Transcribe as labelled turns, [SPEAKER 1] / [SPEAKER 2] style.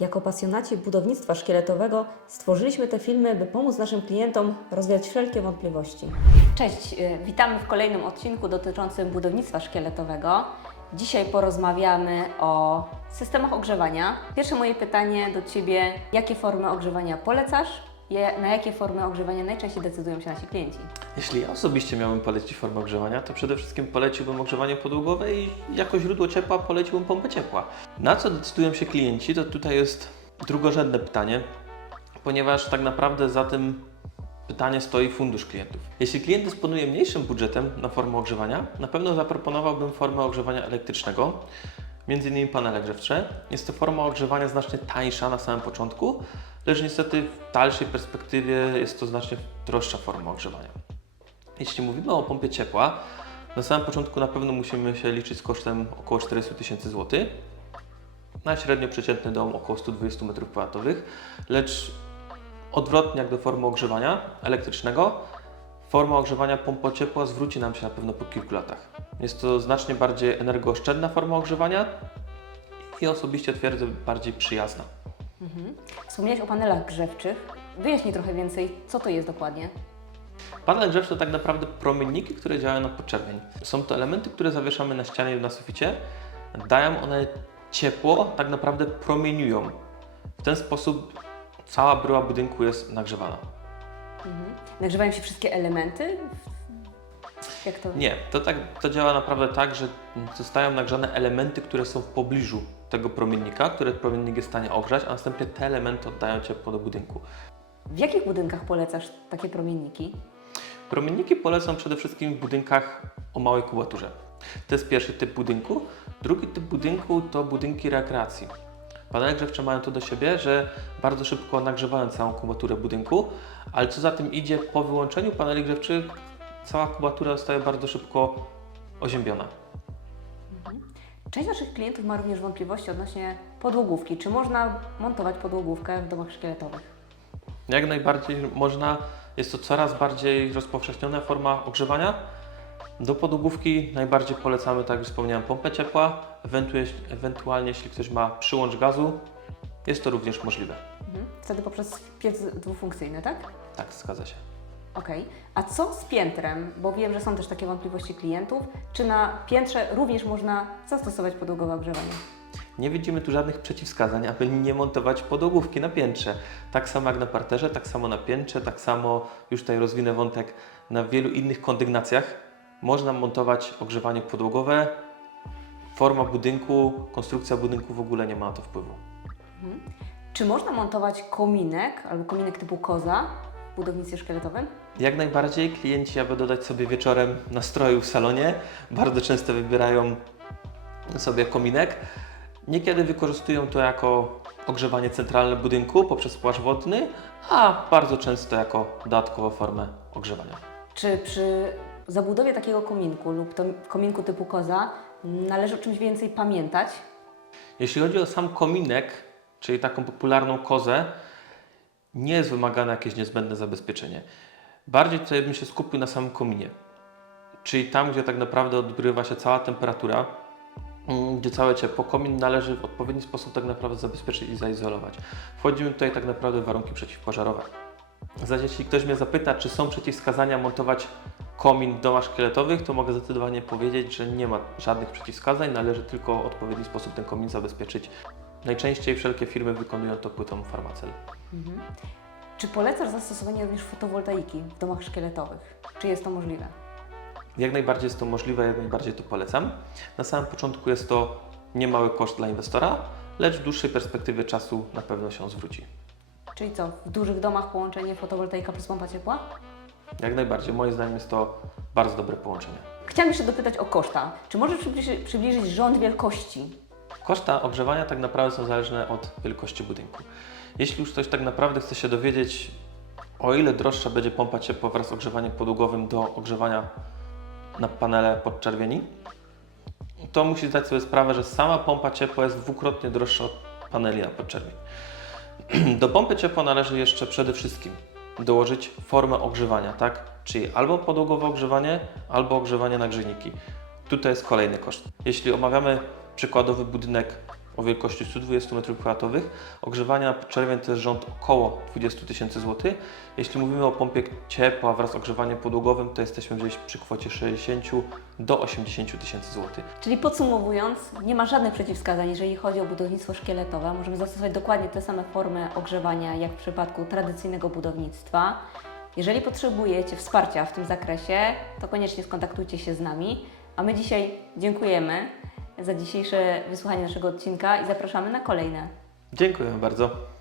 [SPEAKER 1] Jako pasjonaci budownictwa szkieletowego stworzyliśmy te filmy, by pomóc naszym klientom rozwiać wszelkie wątpliwości. Cześć, y, witamy w kolejnym odcinku dotyczącym budownictwa szkieletowego. Dzisiaj porozmawiamy o systemach ogrzewania. Pierwsze moje pytanie do Ciebie: jakie formy ogrzewania polecasz? Na jakie formy ogrzewania najczęściej decydują się nasi klienci?
[SPEAKER 2] Jeśli ja osobiście miałbym polecić formę ogrzewania, to przede wszystkim poleciłbym ogrzewanie podłogowe i jako źródło ciepła poleciłbym pompę ciepła. Na co decydują się klienci, to tutaj jest drugorzędne pytanie, ponieważ tak naprawdę za tym pytanie stoi fundusz klientów. Jeśli klient dysponuje mniejszym budżetem na formę ogrzewania, na pewno zaproponowałbym formę ogrzewania elektrycznego, między innymi panele grzewcze. Jest to forma ogrzewania znacznie tańsza na samym początku, lecz niestety w dalszej perspektywie jest to znacznie droższa forma ogrzewania. Jeśli mówimy o pompie ciepła, na samym początku na pewno musimy się liczyć z kosztem około 400 tysięcy złotych. Na średnio przeciętny dom około 120 m2, lecz odwrotnie jak do formy ogrzewania elektrycznego, forma ogrzewania pompą ciepła zwróci nam się na pewno po kilku latach. Jest to znacznie bardziej energooszczędna forma ogrzewania i osobiście twierdzę bardziej przyjazna.
[SPEAKER 1] Wspomniałeś o panelach grzewczych. Wyjaśnij trochę więcej, co to jest dokładnie.
[SPEAKER 2] Panel grzewczy to tak naprawdę promienniki, które działają na podczerwień. Są to elementy, które zawieszamy na ścianie lub na suficie. Dają one ciepło, tak naprawdę promieniują. W ten sposób cała bryła budynku jest nagrzewana.
[SPEAKER 1] Nagrzewają się wszystkie elementy? Jak to?
[SPEAKER 2] Nie, to, tak, to działa naprawdę tak, że zostają nagrzane elementy, które są w pobliżu tego promiennika, które promiennik jest w stanie ogrzać, a następnie te elementy oddają ciepło do budynku.
[SPEAKER 1] W jakich budynkach polecasz takie promienniki?
[SPEAKER 2] Promienniki polecam przede wszystkim w budynkach o małej kubaturze. To jest pierwszy typ budynku. Drugi typ budynku to budynki rekreacji. Panele grzewcze mają to do siebie, że bardzo szybko nagrzewają całą kubaturę budynku, ale co za tym idzie, po wyłączeniu paneli grzewczych cała kubatura zostaje bardzo szybko oziębiona.
[SPEAKER 1] Część naszych klientów ma również wątpliwości odnośnie podłogówki. Czy można montować podłogówkę w domach szkieletowych?
[SPEAKER 2] Jak najbardziej można, jest to coraz bardziej rozpowszechniona forma ogrzewania. Do podłogówki najbardziej polecamy, tak jak wspomniałem, pompę ciepła, ewentualnie, jeśli ktoś ma przyłącz gazu, jest to również możliwe.
[SPEAKER 1] Mhm. Wtedy poprzez piec dwufunkcyjny, tak?
[SPEAKER 2] Tak, zgadza się.
[SPEAKER 1] Okej. A co z piętrem? Bo wiem, że są też takie wątpliwości klientów. Czy na piętrze również można zastosować podłogowe ogrzewanie?
[SPEAKER 2] Nie widzimy tu żadnych przeciwwskazań, aby nie montować podłogówki na piętrze. Tak samo jak na parterze, tak samo na piętrze, tak samo, już tutaj rozwinę wątek, na wielu innych kondygnacjach można montować ogrzewanie podłogowe. Forma budynku, konstrukcja budynku w ogóle nie ma na to wpływu.
[SPEAKER 1] Czy można montować kominek albo kominek typu koza w budownictwie szkieletowym?
[SPEAKER 2] Jak najbardziej klienci, aby dodać sobie wieczorem nastroju w salonie, bardzo często wybierają sobie kominek. Niekiedy wykorzystują to jako ogrzewanie centralne budynku poprzez płaszcz wodny, a bardzo często jako dodatkową formę ogrzewania.
[SPEAKER 1] Czy przy zabudowie takiego kominku lub kominku typu koza należy o czymś więcej pamiętać?
[SPEAKER 2] Jeśli chodzi o sam kominek, czyli taką popularną kozę, nie jest wymagane jakieś niezbędne zabezpieczenie. Bardziej tutaj bym się skupił na samym kominie, czyli tam, gdzie tak naprawdę odgrywa się cała temperatura, mm, gdzie całe ciepło. Komin należy w odpowiedni sposób tak naprawdę zabezpieczyć i zaizolować. Wchodzimy tutaj tak naprawdę w warunki przeciwpożarowe. Zaś jeśli ktoś mnie zapyta, czy są przeciwwskazania montować komin w domach szkieletowych, to mogę zdecydowanie powiedzieć, że nie ma żadnych przeciwwskazań, należy tylko w odpowiedni sposób ten komin zabezpieczyć. Najczęściej wszelkie firmy wykonują to płytą farmacel.
[SPEAKER 1] Czy polecasz zastosowanie również fotowoltaiki w domach szkieletowych? Czy jest to możliwe?
[SPEAKER 2] Jak najbardziej jest to możliwe, jak najbardziej to polecam. Na samym początku jest to niemały koszt dla inwestora, lecz w dłuższej perspektywie czasu na pewno się zwróci.
[SPEAKER 1] Czyli co, w dużych domach połączenie fotowoltaika plus pompa ciepła?
[SPEAKER 2] Jak najbardziej, moim zdaniem jest to bardzo dobre połączenie.
[SPEAKER 1] Chciałam jeszcze dopytać o koszta. Czy możesz przybliżyć, przybliżyć rząd wielkości?
[SPEAKER 2] Koszta ogrzewania tak naprawdę są zależne od wielkości budynku. Jeśli już ktoś tak naprawdę chce się dowiedzieć, o ile droższa będzie pompa ciepła wraz z ogrzewaniem podłogowym do ogrzewania na panele podczerwieni, to musi zdać sobie sprawę, że sama pompa ciepła jest dwukrotnie droższa od paneli na podczerwień. Do pompy ciepła należy jeszcze przede wszystkim dołożyć formę ogrzewania, tak? Czyli albo podłogowe ogrzewanie, albo ogrzewanie na grzejniki. Tutaj jest kolejny koszt. Jeśli omawiamy przykładowy budynek o wielkości 120 m2. Ogrzewania na czerwień to jest rząd około 20 tysięcy złotych. Jeśli mówimy o pompie ciepła wraz z ogrzewaniem podłogowym, to jesteśmy gdzieś przy kwocie 60 do 80 tysięcy złotych.
[SPEAKER 1] Czyli podsumowując, nie ma żadnych przeciwwskazań, jeżeli chodzi o budownictwo szkieletowe. Możemy zastosować dokładnie te same formy ogrzewania, jak w przypadku tradycyjnego budownictwa. Jeżeli potrzebujecie wsparcia w tym zakresie, to koniecznie skontaktujcie się z nami. A my dzisiaj dziękujemy za dzisiejsze wysłuchanie naszego odcinka i zapraszamy na kolejne.
[SPEAKER 2] Dziękuję bardzo.